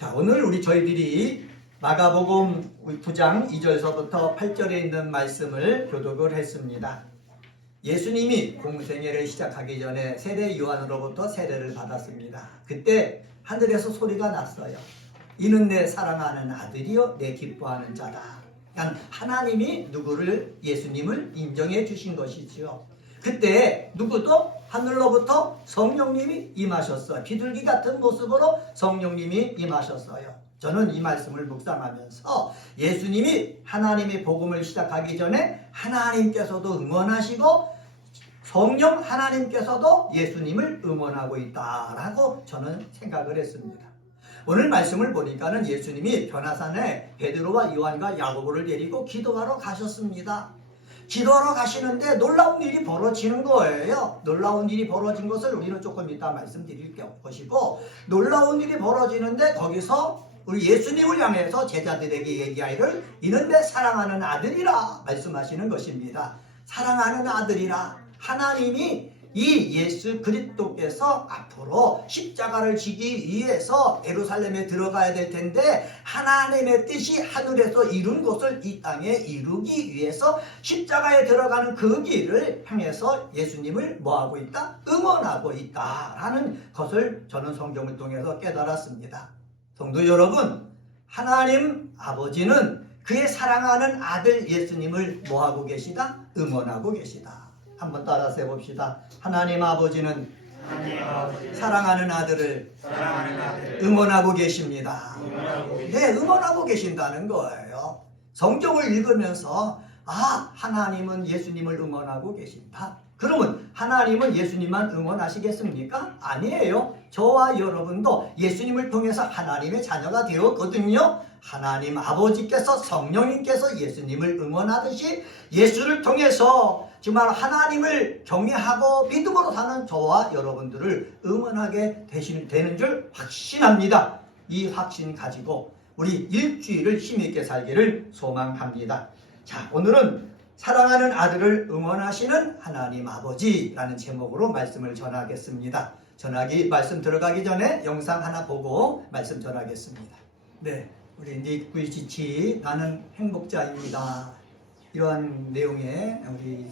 자, 오늘 저희들이 마가복음 9장 2절서부터 8절에 있는 말씀을 교독을 했습니다. 예수님이 공생애를 시작하기 전에 세례 요한으로부터 세례를 받았습니다. 그때 하늘에서 소리가 났어요. 이는 내 사랑하는 아들이요 내 기뻐하는 자다. 그러니까 하나님이 예수님을 인정해 주신 것이지요. 그때 누구도 하늘로부터 성령님이 임하셨어요. 비둘기 같은 모습으로 성령님이 임하셨어요. 저는 이 말씀을 묵상하면서 예수님이 하나님의 복음을 시작하기 전에 하나님께서도 응원하시고 성령 하나님께서도 예수님을 응원하고 있다라고 저는 생각을 했습니다. 오늘 말씀을 보니까는 예수님이 변화산에 베드로와 요한과 야고보를 데리고 기도하러 가셨습니다. 기도하러 가시는데 놀라운 일이 벌어지는 거예요. 놀라운 일이 벌어진 것을 우리는 조금 이따 말씀드릴 것이고, 놀라운 일이 벌어지는데 거기서 우리 예수님을 향해서 제자들에게 얘기하기를 이는 내 사랑하는 아들이라 말씀하시는 것입니다. 사랑하는 아들이라. 하나님이 이 예수 그리스도께서 앞으로 십자가를 지기 위해서 예루살렘에 들어가야 될 텐데 하나님의 뜻이 하늘에서 이룬 것을 이 땅에 이루기 위해서 십자가에 들어가는 그 길을 향해서 예수님을 뭐하고 있다? 응원하고 있다라는 것을 저는 성경을 통해서 깨달았습니다. 성도 여러분, 하나님 아버지는 그의 사랑하는 아들 예수님을 뭐하고 계시다? 응원하고 계시다. 한번 따라서 해봅시다. 하나님 아버지는 사랑하는 아들을 응원하고 계십니다. 네, 응원하고 계신다는 거예요. 성경을 읽으면서 하나님은 예수님을 응원하고 계신다. 그러면 하나님은 예수님만 응원하시겠습니까? 아니에요. 저와 여러분도 예수님을 통해서 하나님의 자녀가 되었거든요. 하나님 아버지께서 성령님께서 예수님을 응원하듯이 예수를 통해서 정말 하나님을 경외하고 믿음으로 사는 저와 여러분들을 응원하게 되는 줄 확신합니다. 이 확신 가지고 우리 일주일을 힘있게 살기를 소망합니다. 자, 오늘은 사랑하는 아들을 응원하시는 하나님 아버지라는 제목으로 말씀을 전하겠습니다. 말씀 들어가기 전에 영상 하나 보고 말씀 전하겠습니다. 네, 우리 닉구이 지치 나는 행복자입니다. 이러한 내용의 우리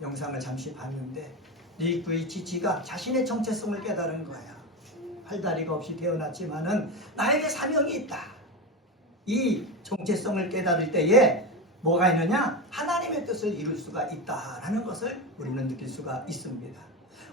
영상을 잠시 봤는데 닉구이 지치가 자신의 정체성을 깨달은 거야. 팔다리가 없이 태어났지만은 나에게 사명이 있다. 이 정체성을 깨달을 때에 뭐가 있느냐? 하나님의 뜻을 이룰 수가 있다라는 것을 우리는 느낄 수가 있습니다.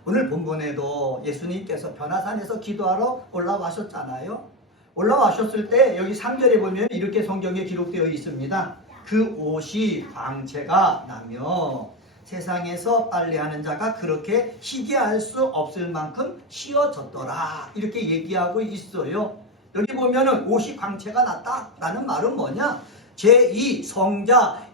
오늘 본문에도 예수님께서 변화산에서 기도하러 올라와셨잖아요. 올라와셨을 때 여기 3절에 보면 이렇게 성경에 기록되어 있습니다. 그 옷이 광채가 나며 세상에서 빨래하는 자가 그렇게 희귀할 수 없을 만큼 휘어졌더라. 이렇게 얘기하고 있어요. 여기 보면은 옷이 광채가 났다라는 말은 뭐냐? 제2 성자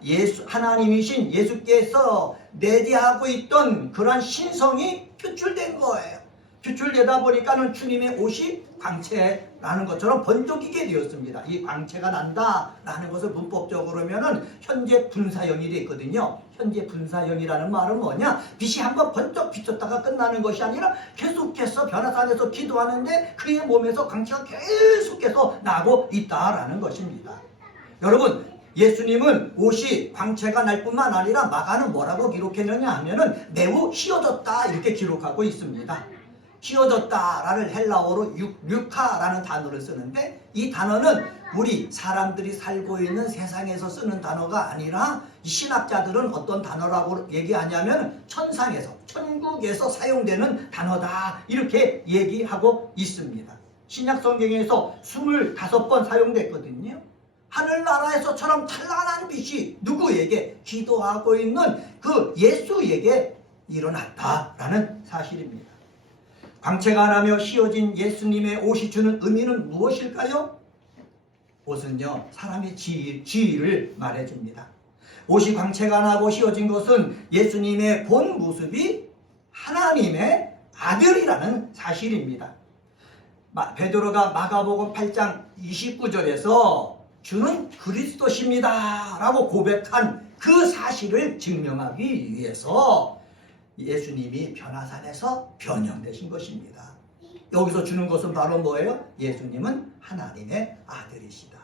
하나님이신 예수께서 내재하고 있던 그러한 신성이 표출된 거예요. 표출되다 보니까는 주님의 옷이 광채라는 것처럼 번쩍이게 되었습니다. 이 광채가 난다라는 것을 문법적으로 하면은 현재 분사형이 되거든요. 현재 분사형이라는 말은 뭐냐? 빛이 한번 번쩍 비쳤다가 끝나는 것이 아니라 계속해서 변화산에서 기도하는데 그의 몸에서 광채가 계속해서 나고 있다라는 것입니다. 여러분, 예수님은 옷이 광채가 날 뿐만 아니라 마가는 뭐라고 기록했느냐 하면은 매우 휘어졌다 이렇게 기록하고 있습니다. 휘어졌다라는 헬라어로 류카라는 단어를 쓰는데 이 단어는 우리 사람들이 살고 있는 세상에서 쓰는 단어가 아니라 이 신학자들은 어떤 단어라고 얘기하냐면 천국에서 사용되는 단어다 이렇게 얘기하고 있습니다. 신약 성경에서 25번 사용됐거든요. 하늘나라에서처럼 찬란한 빛이 누구에게? 기도하고 있는 그 예수에게 일어났다라는 사실입니다. 광채가 나며 휘어진 예수님의 옷이 주는 의미는 무엇일까요? 옷은요, 사람의 지위를 말해줍니다. 옷이 광채가 나고 휘어진 것은 예수님의 본 모습이 하나님의 아들이라는 사실입니다. 베드로가 마가복음 8장 29절에서 주는 그리스도십니다 라고 고백한 그 사실을 증명하기 위해서 예수님이 변화산에서 변형되신 것입니다. 여기서 주는 것은 바로 뭐예요? 예수님은 하나님의 아들이시다.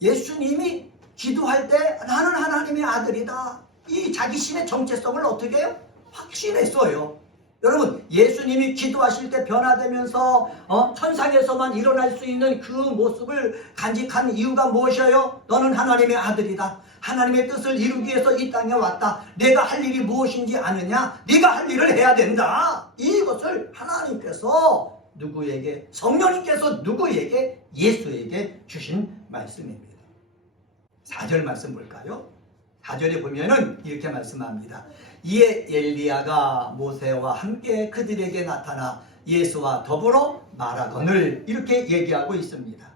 예수님이 기도할 때 나는 하나님의 아들이다. 이 자기신의 정체성을 어떻게 해요? 확신했어요. 여러분, 예수님이 기도하실 때 변화되면서 천상에서만 일어날 수 있는 그 모습을 간직한 이유가 무엇이에요? 너는 하나님의 아들이다. 하나님의 뜻을 이루기 위해서 이 땅에 왔다. 내가 할 일이 무엇인지 아느냐? 네가 할 일을 해야 된다. 이것을 하나님께서 누구에게, 성령님께서 누구에게? 예수에게 주신 말씀입니다. 4절 말씀 볼까요? 4절에 보면은 이렇게 말씀합니다. 이에 엘리야가 모세와 함께 그들에게 나타나 예수와 더불어 말하거늘, 이렇게 얘기하고 있습니다.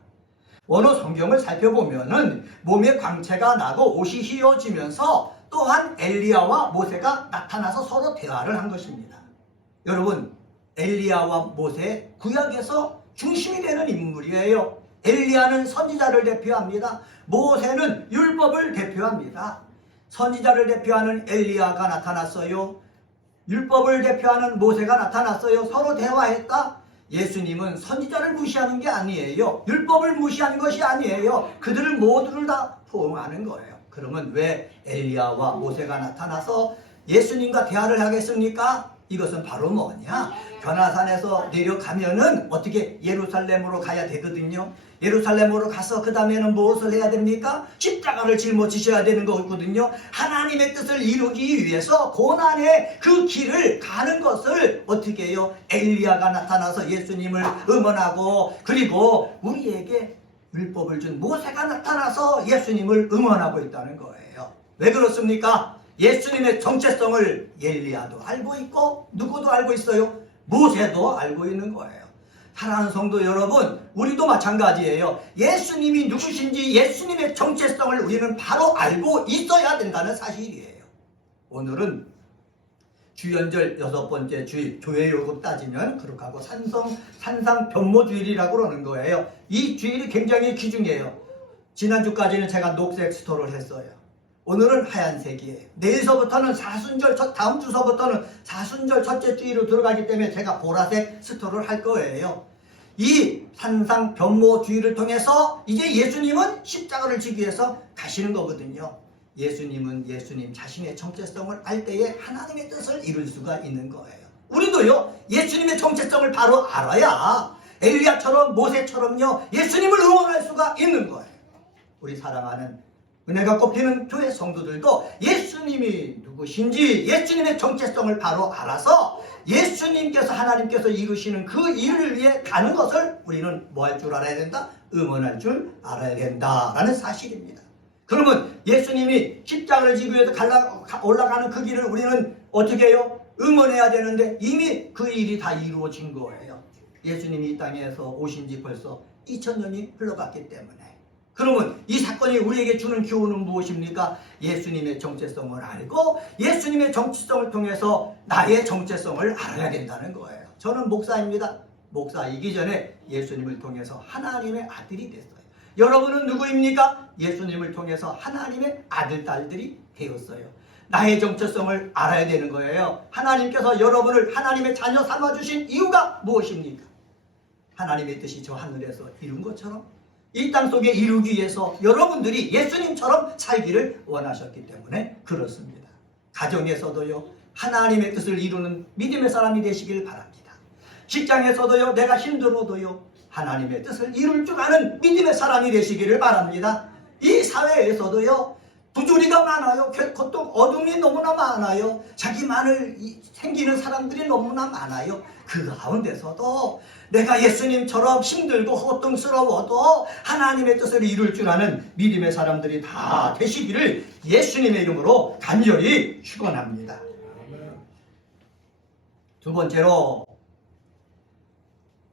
원어 성경을 살펴보면은 몸에 광채가 나고 옷이 휘어지면서 또한 엘리야와 모세가 나타나서 서로 대화를 한 것입니다. 여러분, 엘리야와 모세, 구약에서 중심이 되는 인물이에요. 엘리야는 선지자를 대표합니다. 모세는 율법을 대표합니다. 선지자를 대표하는 엘리야가 나타났어요. 율법을 대표하는 모세가 나타났어요. 서로 대화했다. 예수님은 선지자를 무시하는 게 아니에요. 율법을 무시하는 것이 아니에요. 그들을 모두를 다 포용하는 거예요. 그러면 왜 엘리야와 모세가 나타나서 예수님과 대화를 하겠습니까? 이것은 바로 뭐냐? 변화산에서 내려가면은 어떻게 예루살렘으로 가야 되거든요. 예루살렘으로 가서 그 다음에는 무엇을 해야 됩니까? 십자가를 짊어지셔야 되는 거거든요. 하나님의 뜻을 이루기 위해서 고난의 그 길을 가는 것을 어떻게 해요? 엘리야가 나타나서 예수님을 응원하고, 그리고 우리에게 율법을 준 모세가 나타나서 예수님을 응원하고 있다는 거예요. 왜 그렇습니까? 예수님의 정체성을 엘리야도 알고 있고 누구도 알고 있어요. 모세도 알고 있는 거예요. 사랑하는 성도 여러분, 우리도 마찬가지예요. 예수님이 누구신지 예수님의 정체성을 우리는 바로 알고 있어야 된다는 사실이에요. 오늘은 주연절 6번째 주일, 교회요금 따지면 그렇게 하고 산상 변모주일이라고 그러는 거예요. 이 주일이 굉장히 귀중해요. 지난주까지는 제가 녹색 스토를 했어요. 오늘은 하얀색이에요. 내일서부터는 다음 주서부터는 사순절 첫째 주일로 들어가기 때문에 제가 보라색 스토를 할 거예요. 이 산상 변모 주일을 통해서 이제 예수님은 십자가를 지기 위해서 가시는 거거든요. 예수님은 예수님 자신의 정체성을 알 때에 하나님의 뜻을 이룰 수가 있는 거예요. 우리도요, 예수님의 정체성을 바로 알아야 엘리야처럼 모세처럼요, 예수님을 응원할 수가 있는 거예요. 우리 사랑하는 은혜가 꼽히는 교회 성도들도 예수님이 누구신지 예수님의 정체성을 바로 알아서 예수님께서, 하나님께서 이루시는 그 일을 위해 가는 것을 우리는 뭐 할 줄 알아야 된다? 응원할 줄 알아야 된다라는 사실입니다. 그러면 예수님이 십자가를 지기 위해서 올라가는 그 길을 우리는 어떻게 해요? 응원해야 되는데 이미 그 일이 다 이루어진 거예요. 예수님이 이 땅에서 오신 지 벌써 2000년이 흘러갔기 때문에. 그러면 이 사건이 우리에게 주는 교훈은 무엇입니까? 예수님의 정체성을 알고 예수님의 정체성을 통해서 나의 정체성을 알아야 된다는 거예요. 저는 목사입니다. 목사이기 전에 예수님을 통해서 하나님의 아들이 됐어요. 여러분은 누구입니까? 예수님을 통해서 하나님의 아들, 딸들이 되었어요. 나의 정체성을 알아야 되는 거예요. 하나님께서 여러분을 하나님의 자녀 삼아주신 이유가 무엇입니까? 하나님의 뜻이 저 하늘에서 이룬 것처럼 이 땅속에 이루기 위해서 여러분들이 예수님처럼 살기를 원하셨기 때문에 그렇습니다. 가정에서도요, 하나님의 뜻을 이루는 믿음의 사람이 되시길 바랍니다. 직장에서도요, 내가 힘들어도요, 하나님의 뜻을 이룰 줄 아는 믿음의 사람이 되시기를 바랍니다. 이 사회에서도요, 부조리가 많아요. 고통, 어둠이 너무나 많아요. 자기만을 생기는 사람들이 너무나 많아요. 그 가운데서도 내가 예수님처럼 힘들고 고통스러워도 하나님의 뜻을 이룰 줄 아는 믿음의 사람들이 다 되시기를 예수님의 이름으로 간절히 축원합니다. 두 번째로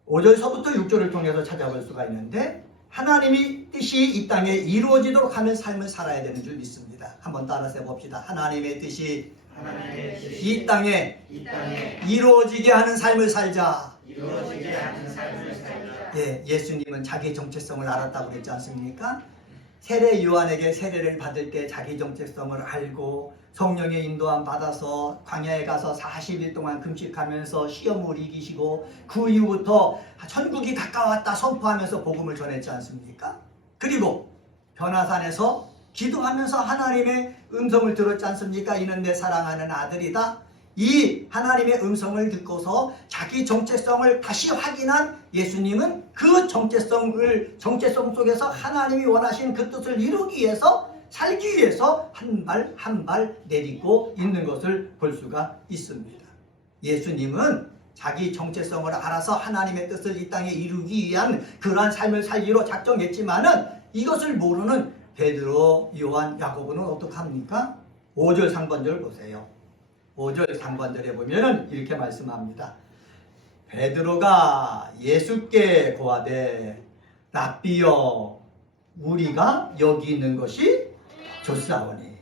5절서부터 6절을 통해서 찾아볼 수가 있는데, 하나님의 뜻이 이 땅에 이루어지도록 하는 삶을 살아야 되는 줄 믿습니다. 한번 따라서 해봅시다. 하나님의 뜻이 이 땅에 이루어지게 하는 삶을 살자. 예, 예수님은 자기의 정체성을 알았다고 그랬지 않습니까? 세례 요한에게 세례를 받을 때 자기 정체성을 알고 성령의 인도함 받아서 광야에 가서 40일 동안 금식하면서 시험을 이기시고 그 이후부터 천국이 가까웠다 선포하면서 복음을 전했지 않습니까? 그리고 변화산에서 기도하면서 하나님의 음성을 들었지 않습니까? 이는 내 사랑하는 아들이다. 이 하나님의 음성을 듣고서 자기 정체성을 다시 확인한 예수님은 그 정체성 속에서 하나님이 원하시는 그 뜻을 이루기 위해서 살기 위해서 한 발 한 발 내딛고 있는 것을 볼 수가 있습니다. 예수님은 자기 정체성을 알아서 하나님의 뜻을 이 땅에 이루기 위한 그러한 삶을 살기로 작정했지만은 이것을 모르는 베드로, 요한, 야고보는 어떡합니까? 5절 상반절 보세요. 5절 상반절에 보면은 이렇게 말씀합니다. 베드로가 예수께 고하되 랍비여 우리가 여기 있는 것이 좋사오니.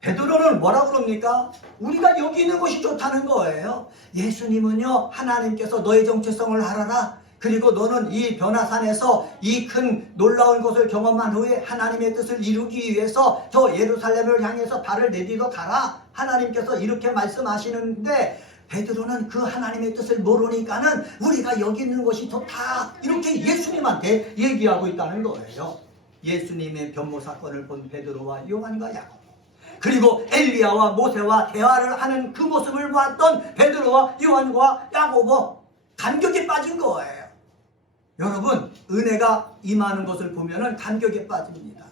베드로는 뭐라고 그럽니까? 우리가 여기 있는 것이 좋다는 거예요. 예수님은요, 하나님께서 너의 정체성을 알아라. 그리고 너는 이 변화산에서 이 큰 놀라운 것을 경험한 후에 하나님의 뜻을 이루기 위해서 저 예루살렘을 향해서 발을 내디뎌 가라. 하나님께서 이렇게 말씀하시는데 베드로는 그 하나님의 뜻을 모르니까는 우리가 여기 있는 것이 좋다. 이렇게 예수님한테 얘기하고 있다는 거예요. 예수님의 변모 사건을 본 베드로와 요한과 야고보, 그리고 엘리야와 모세와 대화를 하는 그 모습을 보았던 베드로와 요한과 야고보, 감격에 빠진 거예요. 여러분, 은혜가 임하는 것을 보면은 감격에 빠집니다.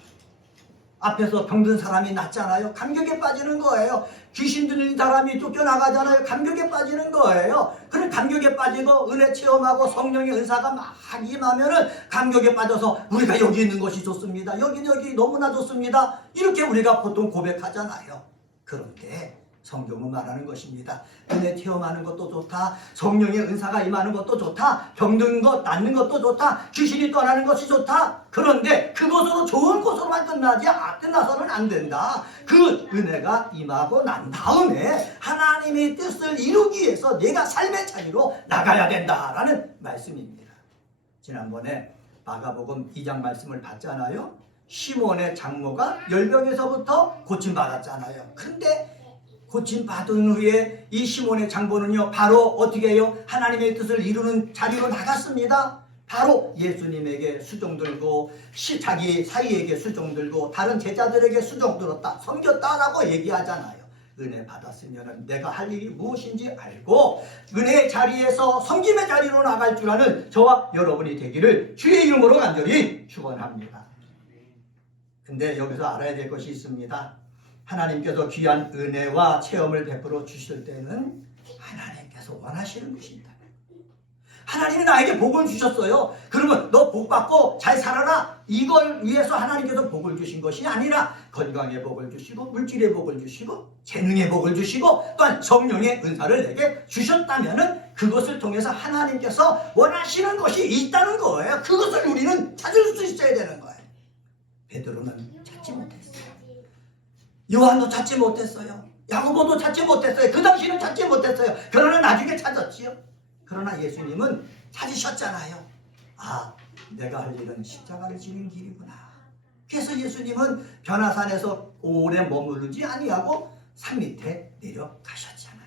앞에서 병든 사람이 낫잖아요. 감격에 빠지는 거예요. 귀신 들린 사람이 쫓겨나가잖아요. 감격에 빠지는 거예요. 그런 감격에 빠지고 은혜 체험하고 성령의 은사가 막 임하면은 감격에 빠져서 우리가 여기 있는 것이 좋습니다. 여기 너무나 좋습니다. 이렇게 우리가 보통 고백하잖아요. 그런데 성경은 말하는 것입니다. 은혜 체험하는 것도 좋다. 성령의 은사가 임하는 것도 좋다. 병든 것 낫는 것도 좋다. 귀신이 떠나는 것이 좋다. 그런데 그것으로 좋은 것으로만 끝나서는 안 된다. 그 은혜가 임하고 난 다음에 하나님의 뜻을 이루기 위해서 내가 삶의 자리로 나가야 된다라는 말씀입니다. 지난번에 마가복음 2장 말씀을 봤잖아요. 시몬의 장모가 열병에서부터 고침받았잖아요. 그런데 고침받은 후에 이 시몬의 장모는요, 바로 어떻게 해요? 하나님의 뜻을 이루는 자리로 나갔습니다. 바로 예수님에게 수종 들고 자기 사이에게 수종 들고 다른 제자들에게 수종 들었다, 섬겼다라고 얘기하잖아요. 은혜 받았으면 내가 할 일이 무엇인지 알고 은혜의 자리에서 섬김의 자리로 나갈 줄 아는 저와 여러분이 되기를 주의 이름으로 간절히 축원합니다. 근데 여기서 알아야 될 것이 있습니다. 하나님께서 귀한 은혜와 체험을 베풀어 주실 때는 하나님께서 원하시는 것입니다. 하나님이 나에게 복을 주셨어요. 그러면 너 복 받고 잘 살아라. 이걸 위해서 하나님께서 복을 주신 것이 아니라 건강의 복을 주시고 물질의 복을 주시고 재능의 복을 주시고 또한 성령의 은사를 내게 주셨다면 그것을 통해서 하나님께서 원하시는 것이 있다는 거예요. 그것을 우리는 찾을 수 있어야 되는 거예요. 베드로는 찾지 못했어요. 요한도 찾지 못했어요. 야고보도 찾지 못했어요. 그 당시는 찾지 못했어요. 그러나 나중에 찾았지요. 그러나 예수님은 찾으셨잖아요. 아, 내가 할 일은 십자가를 지는 길이구나. 그래서 예수님은 변화산에서 오래 머무르지 아니하고 산 밑에 내려가셨잖아요.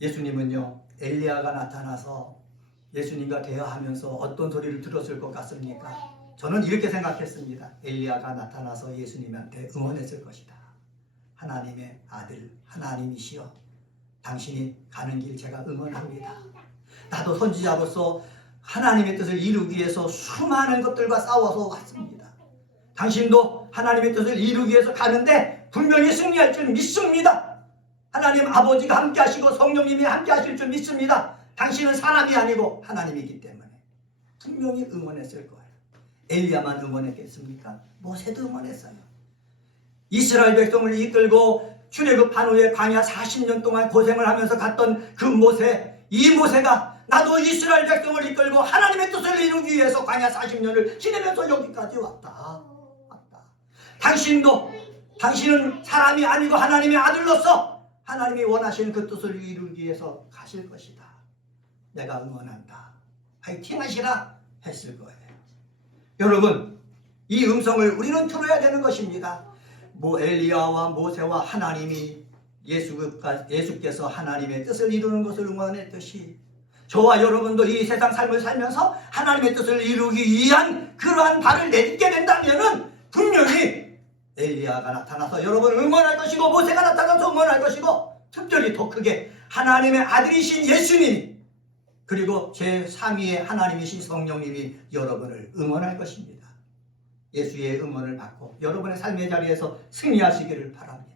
예수님은요, 엘리야가 나타나서 예수님과 대화하면서 어떤 소리를 들었을 것 같습니까? 저는 이렇게 생각했습니다. 엘리야가 나타나서 예수님한테 응원했을 것이다. 하나님의 아들, 하나님이시여, 당신이 가는 길 제가 응원합니다. 나도 선지자로서 하나님의 뜻을 이루기 위해서 수많은 것들과 싸워서 왔습니다. 당신도 하나님의 뜻을 이루기 위해서 가는데 분명히 승리할 줄 믿습니다. 하나님 아버지가 함께 하시고 성령님이 함께 하실 줄 믿습니다. 당신은 사람이 아니고 하나님이기 때문에 분명히 응원했을 거예요. 엘리야만 응원했겠습니까? 모세도 응원했어요. 이스라엘 백성을 이끌고 출애굽한 후에 광야 40년 동안 고생을 하면서 갔던 그 모세, 이 모세가 나도 이스라엘 백성을 이끌고 하나님의 뜻을 이루기 위해서 광야 40년을 지내면서 여기까지 왔다. 당신은 사람이 아니고 하나님의 아들로서 하나님이 원하시는 그 뜻을 이루기 위해서 가실 것이다. 내가 응원한다. 파이팅 하시라. 했을 거예요. 여러분, 이 음성을 우리는 들어야 되는 것입니다. 엘리야와 모세와 하나님이 예수께서 하나님의 뜻을 이루는 것을 응원했듯이 저와 여러분도 이 세상 삶을 살면서 하나님의 뜻을 이루기 위한 그러한 발을 내딛게 된다면은 분명히 엘리야가 나타나서 여러분을 응원할 것이고 모세가 나타나서 응원할 것이고 특별히 더 크게 하나님의 아들이신 예수님 그리고 제3위의 하나님이신 성령님이 여러분을 응원할 것입니다. 예수의 응원을 받고 여러분의 삶의 자리에서 승리하시기를 바랍니다.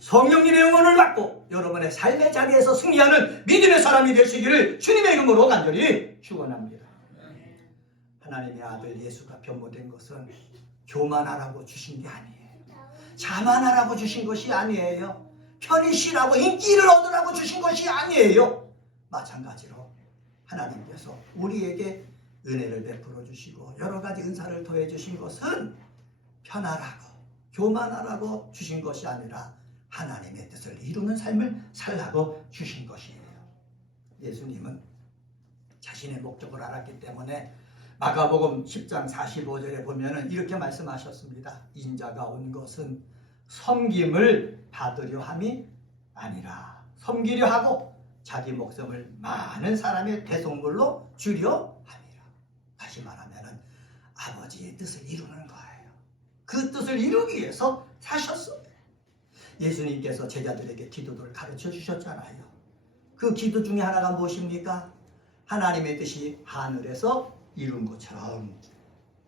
성령님의 응원을 받고 여러분의 삶의 자리에서 승리하는 믿음의 사람이 되시기를 주님의 이름으로 간절히 축원합니다. 하나님의 아들 예수가 변모된 것은 교만하라고 주신 게 아니에요. 자만하라고 주신 것이 아니에요. 편히 쉬라고 인기를 얻으라고 주신 것이 아니에요. 마찬가지로 하나님께서 우리에게 은혜를 베풀어 주시고 여러 가지 은사를 더해 주신 것은 편하라고 교만하라고 주신 것이 아니라 하나님의 뜻을 이루는 삶을 살라고 주신 것이에요. 예수님은 자신의 목적을 알았기 때문에 마가복음 10장 45절에 보면은 이렇게 말씀하셨습니다. 인자가 온 것은 섬김을 받으려 함이 아니라 섬기려 하고 자기 목숨을 많은 사람의 대속물로 주려 함이라. 다시 말하면은 아버지의 뜻을 이루는 거예요. 그 뜻을 이루기 위해서 사셨어요. 예수님께서 제자들에게 기도를 가르쳐 주셨잖아요. 그 기도 중에 하나가 무엇입니까? 하나님의 뜻이 하늘에서 이룬 것처럼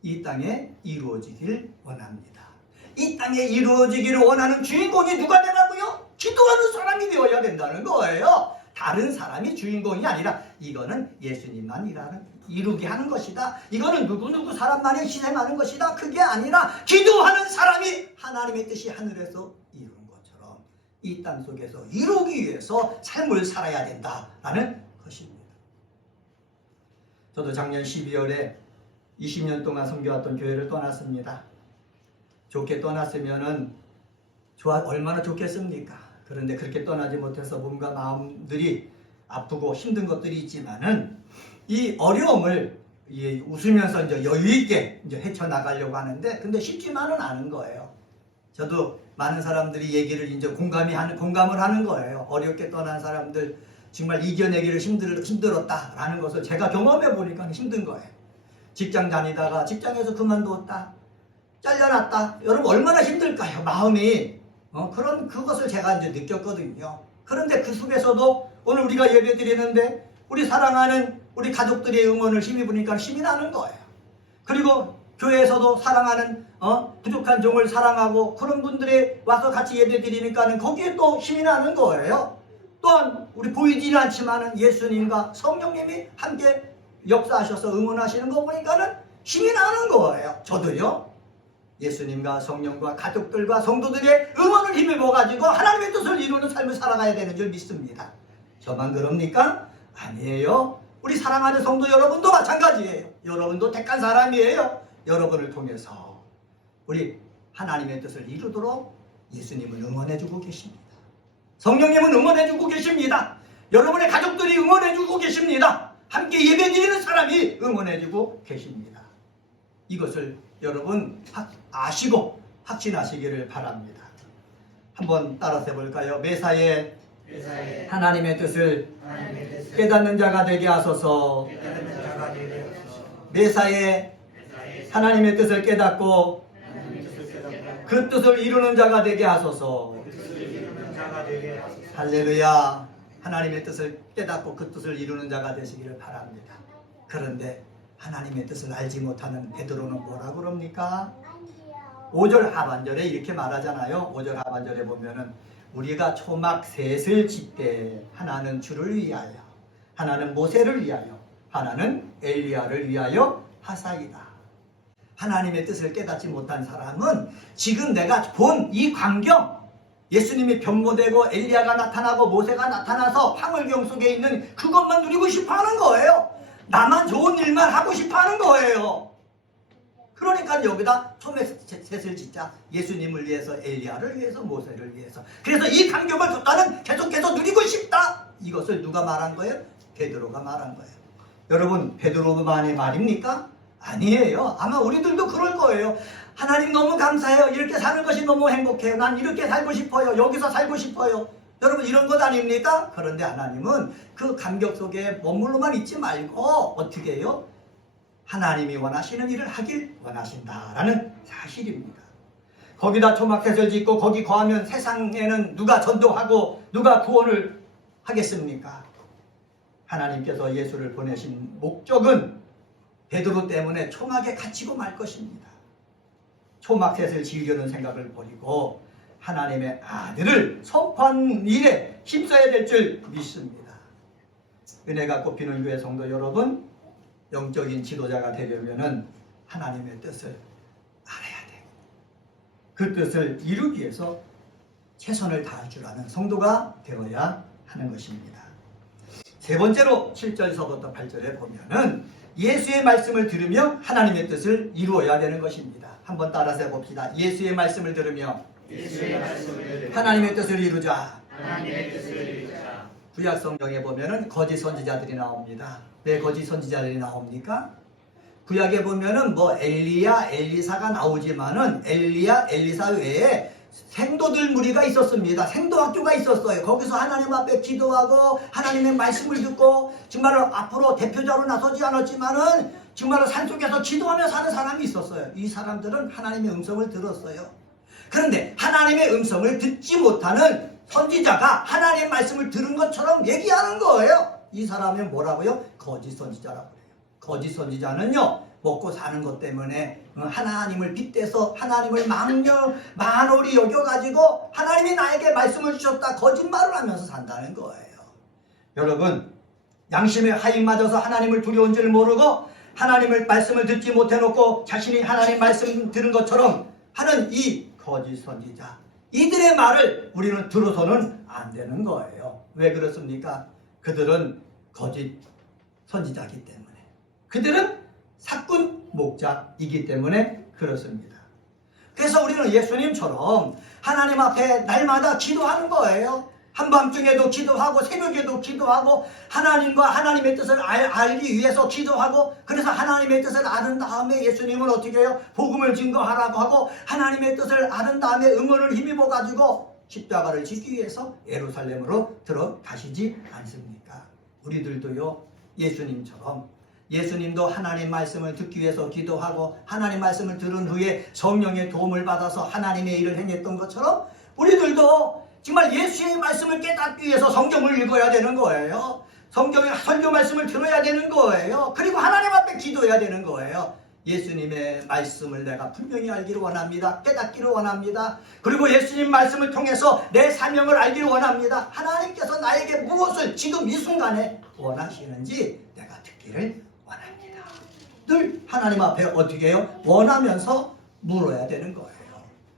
이 땅에 이루어지길 원합니다. 이 땅에 이루어지기를 원하는 주인공이 누가 되라고요? 기도하는 사람이 되어야 된다는 거예요. 다른 사람이 주인공이 아니라 이거는 예수님만 이루게 하는 것이다. 이거는 누구 사람만이 희생하는 것이다. 그게 아니라 기도하는 사람이 하나님의 뜻이 하늘에서 이룬 것처럼 이 땅 속에서 이루기 위해서 삶을 살아야 된다라는 것입니다. 저도 작년 12월에 20년 동안 섬겨왔던 교회를 떠났습니다. 좋게 떠났으면은 얼마나 좋겠습니까? 그런데 그렇게 떠나지 못해서 몸과 마음들이 아프고 힘든 것들이 있지만은 이 어려움을 웃으면서 이제 여유 있게 이제 헤쳐나가려고 하는데 근데 쉽지만은 않은 거예요. 저도 많은 사람들이 얘기를 이제 공감을 하는 거예요. 어렵게 떠난 사람들 정말 이겨내기를 힘들었다라는 것을 제가 경험해 보니까 힘든 거예요. 직장 다니다가 직장에서 그만뒀다, 잘려났다. 여러분 얼마나 힘들까요? 마음이 그것을 제가 이제 느꼈거든요. 그런데 그 속에서도 오늘 우리가 예배 드리는데 우리 사랑하는 우리 가족들의 응원을 힘입으니까 힘이 나는 거예요. 그리고 교회에서도 사랑하는 부족한 종을 사랑하고 그런 분들이 와서 같이 예배 드리니까는 거기에 또 힘이 나는 거예요. 또한 우리 보이지는 않지만은 예수님과 성령님이 함께 역사하셔서 응원하시는 거 보니까는 힘이 나는 거예요. 저도요. 예수님과 성령과 가족들과 성도들의 응원을 힘입어가지고 하나님의 뜻을 이루는 삶을 살아가야 되는 줄 믿습니다. 저만 그럽니까? 아니에요. 우리 사랑하는 성도 여러분도 마찬가지예요. 여러분도 택한 사람이에요. 여러분을 통해서 우리 하나님의 뜻을 이루도록 예수님은 응원해주고 계십니다. 성령님은 응원해주고 계십니다. 여러분의 가족들이 응원해주고 계십니다. 함께 예배드리는 사람이 응원해주고 계십니다. 이것을 여러분 아시고 확신하시기를 바랍니다. 한번 따라서 해볼까요? 매사에 하나님의 뜻을 깨닫는 자가 되게 하소서. 매사에 하나님의 뜻을 깨닫고 그 뜻을 이루는 자가 되게 하소서. 할렐루야. 하나님의 뜻을 깨닫고 그 뜻을 이루는 자가 되시기를 바랍니다. 그런데 하나님의 뜻을 알지 못하는 베드로는 뭐라고 그럽니까? 5절 하반절에 이렇게 말하잖아요. 5절 하반절에 보면은 우리가 초막 셋을 짓되 하나는 주를 위하여, 하나는 모세를 위하여, 하나는 엘리야를 위하여 하사이다. 하나님의 뜻을 깨닫지 못한 사람은 지금 내가 본 이 광경, 예수님이 변모되고 엘리야가 나타나고 모세가 나타나서 황홀경 속에 있는 그것만 누리고 싶어하는 거예요. 나만 좋은 일만 하고 싶어하는 거예요. 그러니까 여기다 초막셋을 짓자. 예수님을 위해서, 엘리야를 위해서, 모세를 위해서. 그래서 이 간격을 나는 계속해서 누리고 싶다. 이것을 누가 말한 거예요? 베드로가 말한 거예요. 여러분, 베드로만의 말입니까? 아니에요. 아마 우리들도 그럴 거예요. 하나님 너무 감사해요. 이렇게 사는 것이 너무 행복해요. 난 이렇게 살고 싶어요. 여기서 살고 싶어요. 여러분, 이런 것 아닙니까? 그런데 하나님은 그 감격 속에 머물러만 있지 말고 어떻게 해요? 하나님이 원하시는 일을 하길 원하신다라는 사실입니다. 거기다 초막셋을 짓고 거기 거하면 세상에는 누가 전도하고 누가 구원을 하겠습니까? 하나님께서 예수를 보내신 목적은 베드로 때문에 초막에 갇히고 말 것입니다. 초막셋을 지으려는 생각을 버리고 하나님의 아들을 선포하는 일에 힘써야 될 줄 믿습니다. 은혜가 꽃피는 교회 성도 여러분, 영적인 지도자가 되려면 하나님의 뜻을 알아야 되고 그 뜻을 이루기 위해서 최선을 다할 줄 아는 성도가 되어야 하는 것입니다. 세 번째로 7절서부터 8절에 보면은 예수의 말씀을 들으며 하나님의 뜻을 이루어야 되는 것입니다. 한번 따라서 해봅시다. 예수의 말씀을 들으며 하나님의 뜻을 이루자. 구약 성경에 보면은 거짓 선지자들이 나옵니다. 왜 거짓 선지자들이 나옵니까? 구약에 보면은 뭐 엘리야, 엘리사가 나오지만은 엘리야, 엘리사 외에 생도들 무리가 있었습니다. 생도학교가 있었어요. 거기서 하나님 앞에 기도하고 하나님의 말씀을 듣고 정말로 앞으로 대표자로 나서지 않았지만은 정말로 산속에서 기도하며 사는 사람이 있었어요. 이 사람들은 하나님의 음성을 들었어요. 그런데 하나님의 음성을 듣지 못하는 선지자가 하나님의 말씀을 들은 것처럼 얘기하는 거예요. 이 사람이 뭐라고요? 거짓 선지자라고 해요. 거짓 선지자는요, 먹고 사는 것 때문에 하나님을 빗대서 하나님을 만홀히 여겨가지고 하나님이 나에게 말씀을 주셨다 거짓말을 하면서 산다는 거예요. 여러분, 양심의 하인 맞아서 하나님을 두려운 줄 모르고 하나님의 말씀을 듣지 못해놓고 자신이 하나님 말씀 들은 것처럼 하는 이 거짓 선지자, 이들의 말을 우리는 들어서는 안 되는 거예요. 왜 그렇습니까? 그들은 거짓 선지자이기 때문에, 그들은 사꾼 목자이기 때문에 그렇습니다. 그래서 우리는 예수님처럼 하나님 앞에 날마다 기도하는 거예요. 한밤중에도 기도하고 새벽에도 기도하고 하나님과 하나님의 뜻을 알기 위해서 기도하고, 그래서 하나님의 뜻을 아는 다음에 예수님은 어떻게 해요? 복음을 증거하라고 하고 하나님의 뜻을 아는 다음에 응원을 힘입어 가지고 십자가를 짓기 위해서 예루살렘으로 들어가시지 않습니까? 우리들도요, 예수님처럼 예수님도 하나님 말씀을 듣기 위해서 기도하고 하나님 말씀을 들은 후에 성령의 도움을 받아서 하나님의 일을 행했던 것처럼 우리들도 정말 예수의 말씀을 깨닫기 위해서 성경을 읽어야 되는 거예요. 성경의 설교 말씀을 들어야 되는 거예요. 그리고 하나님 앞에 기도해야 되는 거예요. 예수님의 말씀을 내가 분명히 알기를 원합니다. 깨닫기를 원합니다. 그리고 예수님 말씀을 통해서 내 사명을 알기를 원합니다. 하나님께서 나에게 무엇을 지금 이 순간에 원하시는지 내가 듣기를 원합니다. 늘 하나님 앞에 어떻게 해요? 원하면서 물어야 되는 거예요.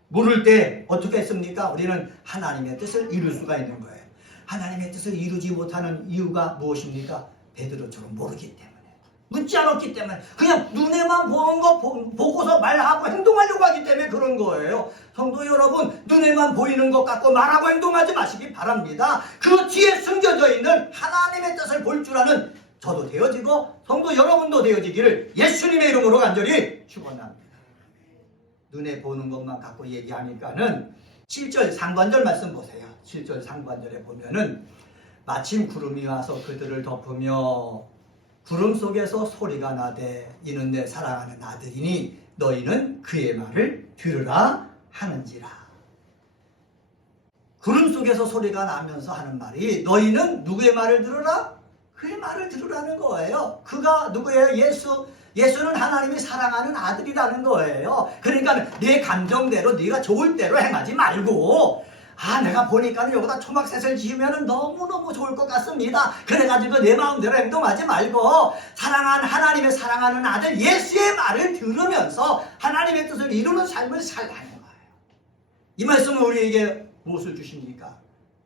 물을 때 어떻게 했습니까? 우리는 하나님의 뜻을 이룰 수가 있는 거예요. 하나님의 뜻을 이루지 못하는 이유가 무엇입니까? 베드로처럼 모르기 때문에, 묻지 않았기 때문에, 그냥 눈에만 보는 거 보고서 말하고 행동하려고 하기 때문에 그런 거예요. 성도 여러분, 눈에만 보이는 것 갖고 말하고 행동하지 마시기 바랍니다. 그 뒤에 숨겨져 있는 하나님의 뜻을 볼 줄 아는 저도 되어지고 성도 여러분도 되어지기를 예수님의 이름으로 간절히 축원합니다. 눈에 보는 것만 갖고 얘기하니까는 7절 상반절 말씀 보세요. 7절 상반절에 보면은 마침 구름이 와서 그들을 덮으며 구름 속에서 소리가 나되 이는 내 사랑하는 아들이니 너희는 그의 말을 들으라 하는지라. 구름 속에서 소리가 나면서 하는 말이 너희는 누구의 말을 들으라? 그의 말을 들으라는 거예요. 그가 누구예요? 예수는 하나님이 사랑하는 아들이라는 거예요. 그러니까 내 감정대로 네가 좋을 대로 행하지 말고, 내가 보니까 여기다 초막셋을 지으면 너무너무 좋을 것 같습니다. 그래가지고 내 마음대로 행동하지 말고 하나님의 사랑하는 아들 예수의 말을 들으면서 하나님의 뜻을 이루는 삶을 살라는 거예요. 이 말씀은 우리에게 무엇을 주십니까?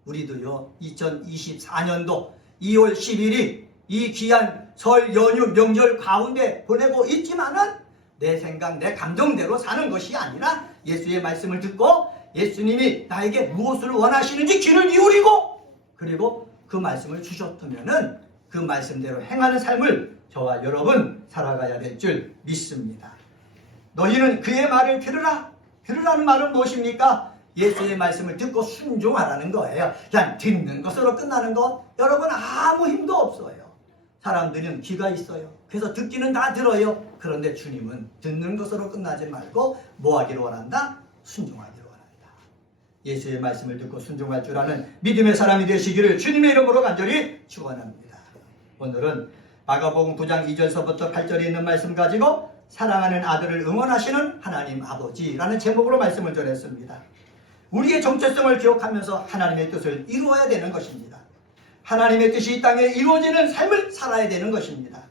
우리도요, 2024년도 2월 10일이 이 귀한 설 연휴 명절 가운데 보내고 있지만은 내 생각, 내 감정대로 사는 것이 아니라 예수의 말씀을 듣고 예수님이 나에게 무엇을 원하시는지 귀를 기울이고, 그리고 그 말씀을 주셨다면은 그 말씀대로 행하는 삶을 저와 여러분 살아가야 될 줄 믿습니다. 너희는 그의 말을 들으라. 들으라는 말은 무엇입니까? 예수의 말씀을 듣고 순종하라는 거예요. 그냥 듣는 것으로 끝나는 것 여러분 아무 힘도 없어요. 사람들은 귀가 있어요. 그래서 듣기는 다 들어요. 그런데 주님은 듣는 것으로 끝나지 말고 뭐 하기를 원한다? 순종하기를 원한다. 예수의 말씀을 듣고 순종할 줄 아는 믿음의 사람이 되시기를 주님의 이름으로 간절히 축원합니다. 오늘은 마가복음 9장 2절서부터 8절에 있는 말씀 가지고 사랑하는 아들을 응원하시는 하나님 아버지라는 제목으로 말씀을 전했습니다. 우리의 정체성을 기억하면서 하나님의 뜻을 이루어야 되는 것입니다. 하나님의 뜻이 이 땅에 이루어지는 삶을 살아야 되는 것입니다.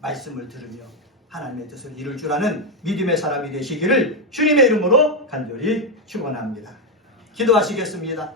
말씀을 들으며 하나님의 뜻을 이룰 줄 아는 믿음의 사람이 되시기를 주님의 이름으로 간절히 축원합니다. 기도하시겠습니다.